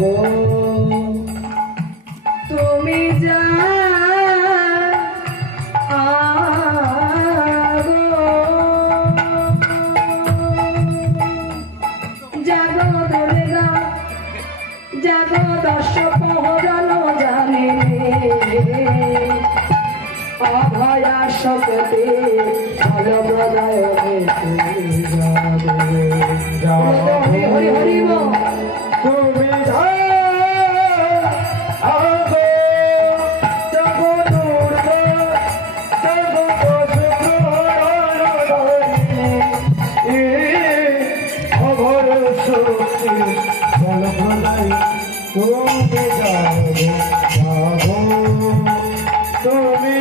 গো তুমি যা জাগো দুর্গা জাগো দশ পহরণ জানে অভয়া শক্তি ফলপ্রদায় হরি হরি হরি তুমি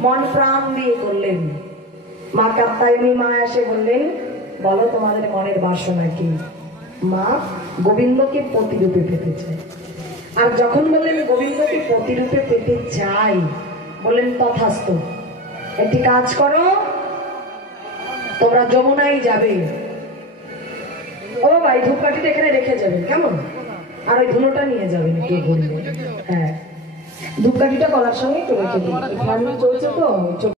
मन प्राण दिए करलेन मा कात्यायनी मा एसे बोलेन बोलो तुम्हारे मनेर बासना कि मा गोविंद के प्रतिरूपे पेते चाय और जखन बोलेन गोविंद के प्रतिरूपे पेते चाय बोलेन तथास्तु एकटी काज करो तोमरा यमुनाय जाबे ओ भाई धूपकाठिटा एखाने रेखे जाबेन केमन और ओई धुलोटा निये जाबेन एकटु बोलबो हाँ धूपकाठिटा गलार संगे चले चलते चलছে তো